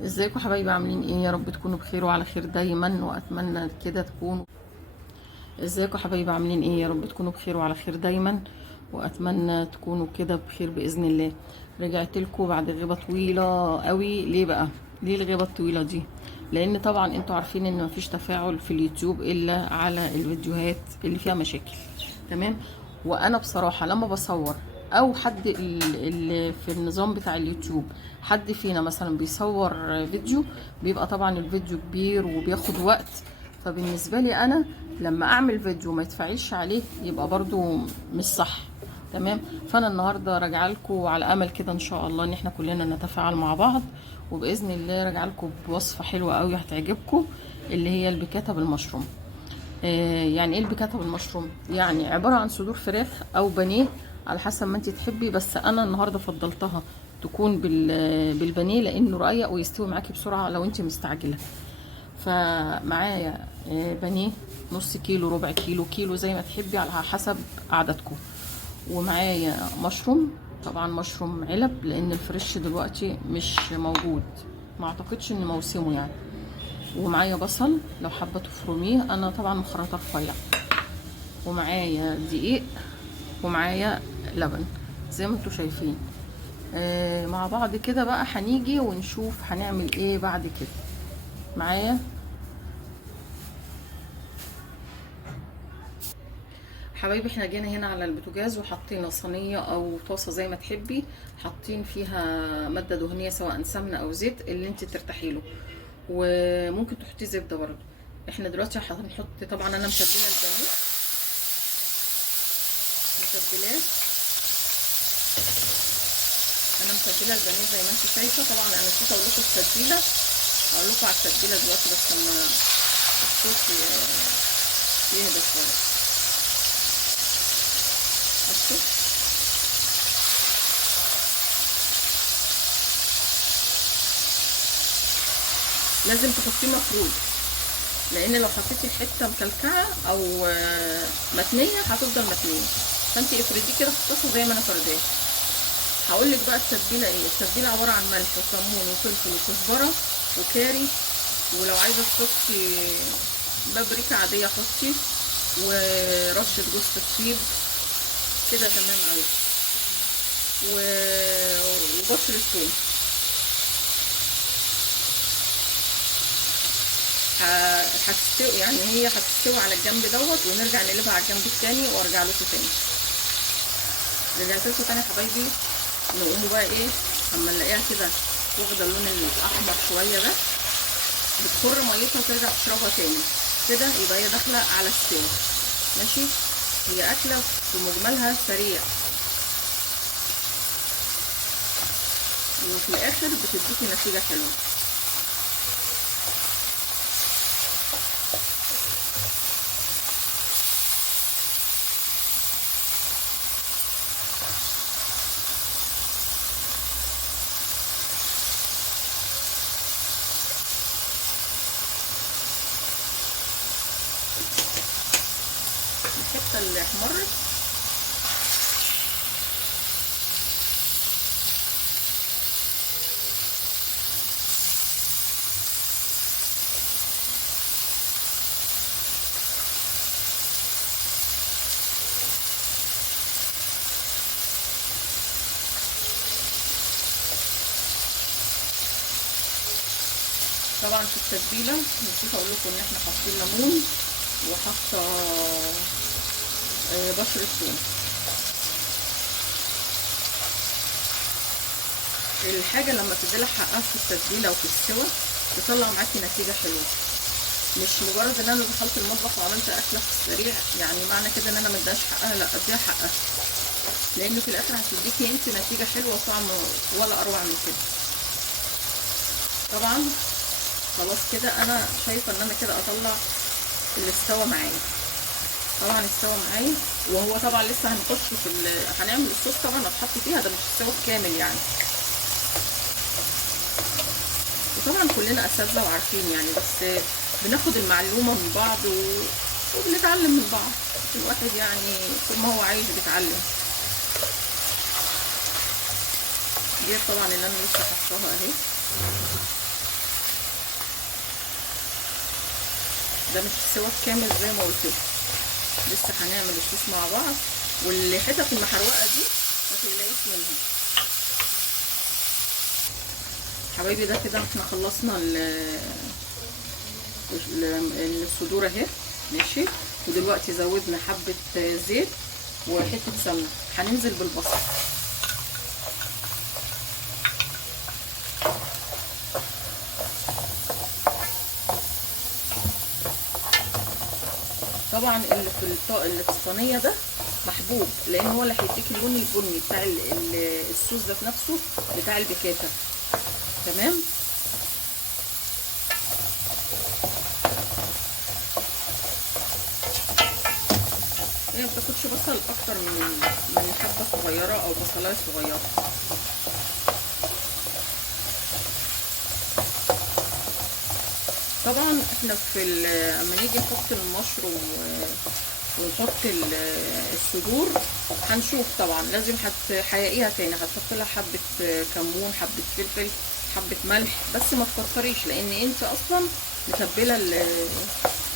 ازيكم حبايبي؟ عاملين ايه؟ يا رب تكونوا بخير وعلى خير دايما، واتمنى كده تكونوا. ازيكم حبايبي؟ عاملين ايه؟ يا رب تكونوا بخير وعلى خير دايما، واتمنى تكونوا كده بخير باذن الله. رجعت لكم بعد غيبه طويله قوي. ليه بقى؟ ليه الغيبه الطويله دي؟ لان طبعا انتوا عارفين ان مفيش تفاعل في اليوتيوب الا على الفيديوهات اللي فيها مشاكل. تمام. وانا بصراحه لما بصور او حد اللي في النظام بتاع اليوتيوب، حد فينا مثلا بيصور فيديو، بيبقى طبعا الفيديو كبير وبياخد وقت. فبالنسبه لي انا لما اعمل فيديو ما يتفعلش عليه يبقى برضو مش صح. تمام. فانا النهارده راجعه لكم على امل كده ان شاء الله ان احنا كلنا نتفاعل مع بعض، وباذن الله راجعه لكم بوصفه حلوه قوي هتعجبكم، اللي هي البيكاتا بالمشروم. يعني ايه البيكاتا بالمشروم؟ يعني عباره عن صدور فراخ او بانيه على حسب ما انت تحبي، بس انا النهارده فضلتها تكون بالبانيه لانه رقيق ويستوي معاكي بسرعه لو انت مستعجله. فمعايا بانيه نص كيلو، ربع كيلو، كيلو، زي ما تحبي على حسب عددكم. ومعايا مشروم، طبعا مشروم علب لان الفريش دلوقتي مش موجود، ما اعتقدش ان موسمه يعني. ومعايا بصل لو حابه تفرميه، انا طبعا مخرطه رفيع. ومعايا دقيق، ومعايا لبن زي ما انتوا شايفين. مع بعض كده بقى هنيجي ونشوف هنعمل ايه بعد كده. معايا حبايبي، احنا جينا هنا على البوتاجاز وحطينا صينيه او طاسه زي ما تحبي، حاطين فيها ماده دهنيه سواء سمنه او زيت اللي انت ترتاحي له، وممكن تحطي زبده برده. احنا دلوقتي هنحط، طبعا انا متبله البانيه، متبلاه، انا متبله البانيه زي ما انت شايفه. طبعا انا نسيت اقول لكم التتبيله، هقول لكم على التتبيله دلوقتي بس لما الصوت يهدى شويه. لازم تحطيه مفروض، لان لو حطيتي الحته مكلكعه او متنيه هتفضل متنيه، فانت افرديه كده في الطاسه زي ما انا فرداه. هقول لك بقى التتبيله ايه. التتبيله عباره عن ملح وكمون وفلفل وكزبره وكاري، ولو عايزه تحطي بابريكا عاديه حطي، ورشه جوز الطيب كده تمام قوي، وبصل الثوم. هتستوي، يعني هي هتستوي على الجنب دوت، ونرجع نقلبها على الجنب التاني وارجع لكم تاني. رجعت لكم تاني يا حبايبي. نقوم بقى ايه، اما نلاقيها كده واخده اللون الاحمر شويه ده، بتخر ميتها وترجع تشربها تاني كده، يبقى هي داخله على السوا. ماشي. هي اكله في مجملها سريع، وفي الاخر بتديكي نتيجه حلوه. الحته اللي احمرت طبعا في التتبيله نسيت اقول لكم ان احنا حاطين ليمون وحاطه بشر الثوم. الحاجه لما تديلها حقها في التتبيله وفي السوا تطلع معاكي نتيجه حلوه، مش مجرد ان انا دخلت المطبخ وعملت اكله في السريع يعني معنى كده ان انا ما اديهاش حقها. لا، اديها حقها، لانه في الاخر هتديكي انت نتيجه حلوه وطعم ولا اروع من كده. طبعا خلاص كده انا شايفه ان انا كده اطلع اللي استوى معايا. طبعا استوى معايا، وهو طبعا لسه هنخش في هنعمل الصوص. طبعا هتحط فيها، ده مش استوى كامل يعني. وطبعا كلنا اساتذه وعارفين يعني، بس بناخد المعلومه من بعض وبنتعلم من بعض. الواحد يعني طول ما هو عايش بيتعلم. دي طبعا اللي انا لسه حطاها اهي. ده مش سوا كامل زي ما قلت لكم، لسه هنعمل الصوص مع بعض. والحتت المحروقه دي ما تقلقيش منها حبايبي. ده كده احنا خلصنا الصدور اهي، ماشي. ودلوقتي زودنا حبه زيت وحته سمنه. هننزل بالبصل. طبعا اللي في الصينيه ده محبوب، لان هو اللي هيديك اللون البني بتاع الصوص ذات نفسه بتاع البيكاتا. تمام. هي ما بتاخدش بصل اكتر من حبه صغيره او بصلايه صغيره. طبعا احنا اما نيجي نحط المشروم ونحط الصدور هنشوف. طبعا لازم هتحققيها تاني، هتحط لها حبه كمون، حبه فلفل، حبه ملح، بس ما تكتريش لان انت اصلا متبله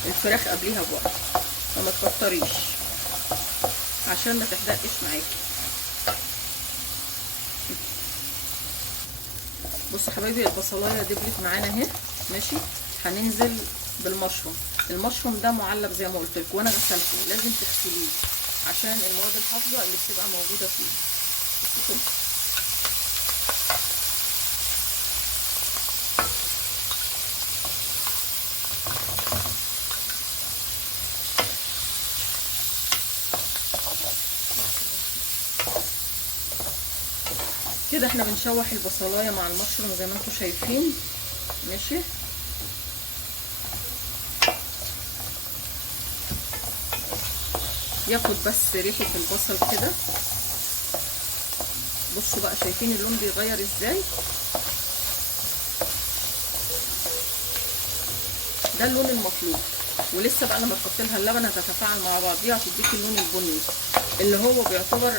الفراخ قبليها بوقت، فما تكتريش عشان ما تحرقش معاكي. بصوا حبايبي البصلايه دبلت معانا اهي، ماشي. هننزل بالمشروم. المشروم ده معلب زي ما قلت لكم، وانا غسلته. لازم تغسليه عشان المواد الحافظه اللي بتبقى موجوده فيه. كده احنا بنشوح البصلايه مع المشروم زي ما انتم شايفين، ماشي. ياخد بس ريحه البصل كده. بصوا بقى شايفين اللون بيغير ازاي؟ ده اللون المطلوب. ولسه بقى لما تحط لها اللبن هتتفاعل مع بعضيها، هتديك اللون البني اللي هو بيعتبر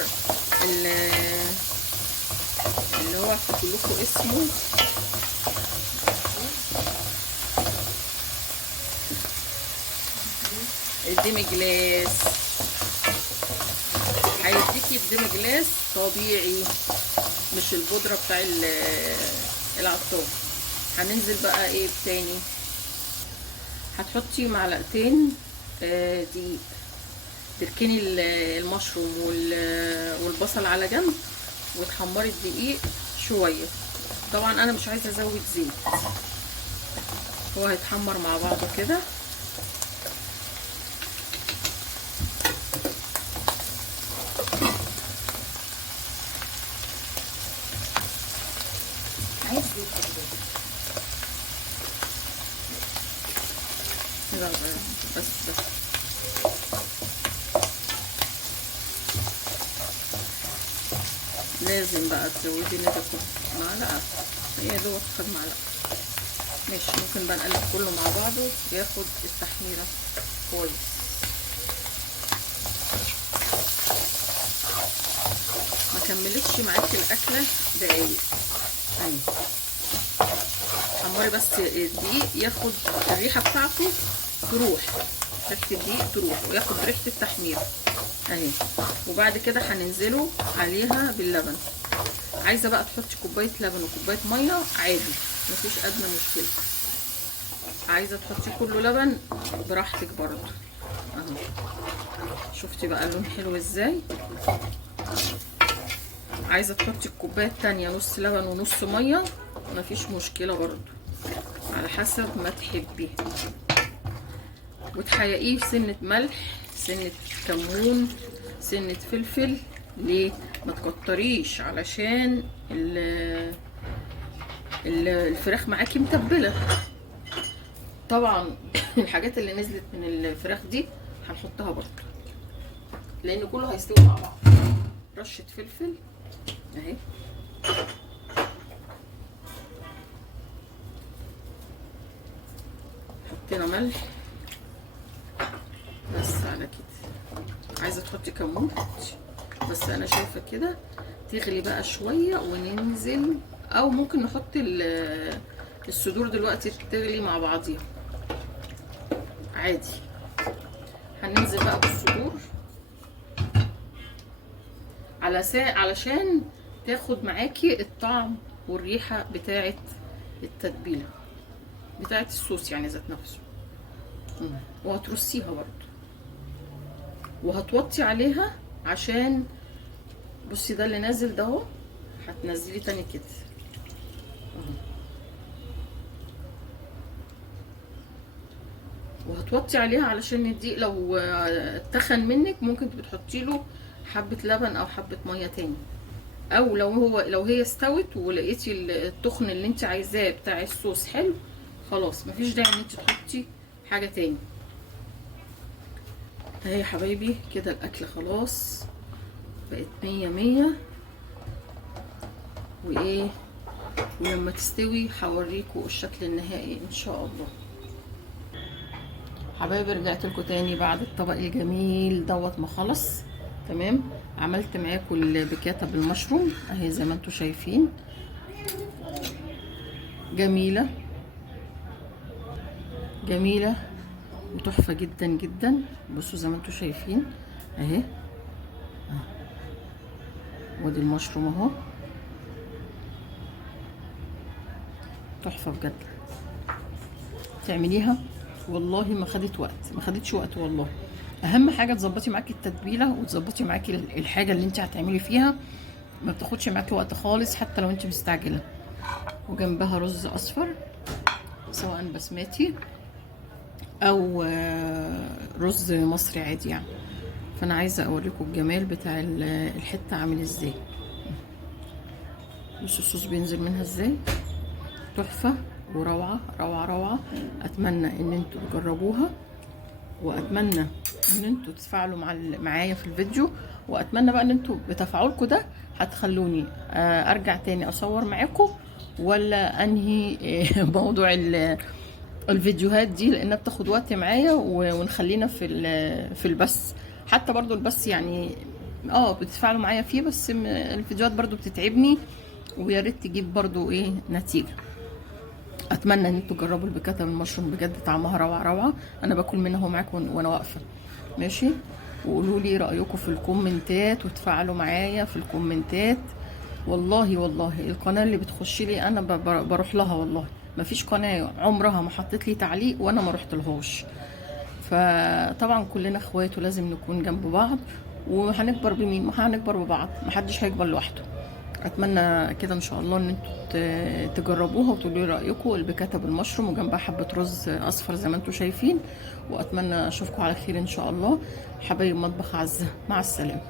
اللي هو هحط لكم اسمه الديمجلاس. هيديكي الديمجلاس طبيعي، مش البودره بتاع العطار. هننزل بقى ايه تاني؟ هتحطي معلقتين دقيق. تركني المشروم والبصل على جنب وتحمري الدقيق شويه. طبعا انا مش عايزه ازود زيت، هو هيتحمر مع بعضه كده. كده بس لازم بقى تزودي ندى معلقه، هي دوت خد معلقه، ماشي. ممكن بقى نقلب كله مع بعضه ياخد التحميره كويس. ما كملتش معاكي الاكله دقايق اهي. حمري بس الدقيق ياخد الريحه بتاعته تروح، ريحه الدقيق تروح وياخد ريحه التحمير اهي. وبعد كده هننزله عليها باللبن. عايزه بقى تحطي كوبايه لبن وكوبايه ميه عادي، مفيش ادنى مشكله. عايزه تحطي كله لبن براحتك برضو اهو. شفتي بقى اللون حلو ازاي؟ عايزه تحطي الكوبايه التانية نص لبن ونص ميه، مفيش مشكله برضو، على حسب ما تحبي. وتحيقيه سنه ملح، سنه كمون، سنه فلفل. ليه ما تكتريش؟ علشان الفراخ معاكي متبله. طبعا الحاجات اللي نزلت من الفراخ دي هنحطها برضو، لان كله هيستوي مع بعض. رشه فلفل اهي، حطينا ملح بس على كده. عايزه تحطي كمون حطي، بس انا شايفه كده تغلي بقى شويه وننزل. او ممكن نحط الصدور دلوقتي تغلي مع بعضيها عادي. هننزل بقى بالصدور علشان تاخد معاكي الطعم والريحه بتاعه التتبيله بتاعه الصوص يعني ذات نفسه. وهترصيها برضو وهتوطي عليها، عشان بصي ده اللي نازل ده اهو، هتنزلي تاني كده وهتوطي عليها علشان الدقيق لو اتخن منك ممكن بتحطي له حبه لبن او حبه ميه تاني، او لو هي استوت ولقيتي التخن اللي انت عايزاه بتاع الصوص حلو، خلاص مفيش داعي ان انت تحطي حاجه تاني. اهي يا حبايبي كده الاكل خلاص بقت 100 وايه، ولما تستوي هوريكم الشكل النهائي ان شاء الله. حبايبي رجعت لكم تاني بعد الطبق الجميل دوت ما خلص. تمام، عملت معاكم البيكاتا بالمشروم اهي زي ما انتم شايفين، جميله جميله وتحفه جدا جدا. بصوا زي ما انتم شايفين اهي، وادي المشروم اهو، تحفه بجد. تعمليها والله ما خدت وقت، ما خدتش وقت والله. اهم حاجه تظبطي معاكي التتبيله وتظبطي معاكي الحاجه اللي انت هتعملي فيها، ما بتاخدش معاكي وقت خالص حتى لو انت مستعجله. وجنبها رز اصفر سواء بسماتي او رز مصري عادي يعني. فانا عايزه اوريكم الجمال بتاع الحته عامل ازاي. بصوا الصوص بينزل منها ازاي، تحفه وروعه روعه روعه. اتمنى ان انتوا تجربوها، واتمنى ان انتوا تتفاعلوا معايا في الفيديو، واتمنى بقى ان انتوا بتفاعلكم ده هتخلوني ارجع تاني اصور معاكم ولا انهي موضوع الفيديوهات دي، لانها بتاخد وقت معايا. ونخلينا في البث، حتى برضو البث يعني بتتفاعلوا معايا فيه، بس الفيديوهات برضو بتتعبني، ويا ريت تجيب برضو ايه نتيجه. اتمنى ان انتوا تجربوا البيكاتا بالمشروم، بجد طعمها روعه روعه. انا باكل منها اهو معاكم وانا واقفه ماشي. وقولوا لي رايكم في الكومنتات وتفاعلوا معايا في الكومنتات. والله القناه اللي بتخش لي انا بروح لها، والله ما فيش قناه عمرها ما حطت لي تعليق وانا ما رحت لهاش. فطبعا كلنا اخوات ولازم نكون جنب بعض، وهنكبر بمين؟ ما هنكبر ببعض، محدش هيكبر لوحده. اتمنى كده ان شاء الله ان انتوا تجربوها وتقولوا لي رايكم. البيكاتا بالمشروم وجنبها حبه رز اصفر زي ما انتم شايفين. واتمنى اشوفكم على خير ان شاء الله. حبايب مطبخ عزه، مع السلامه.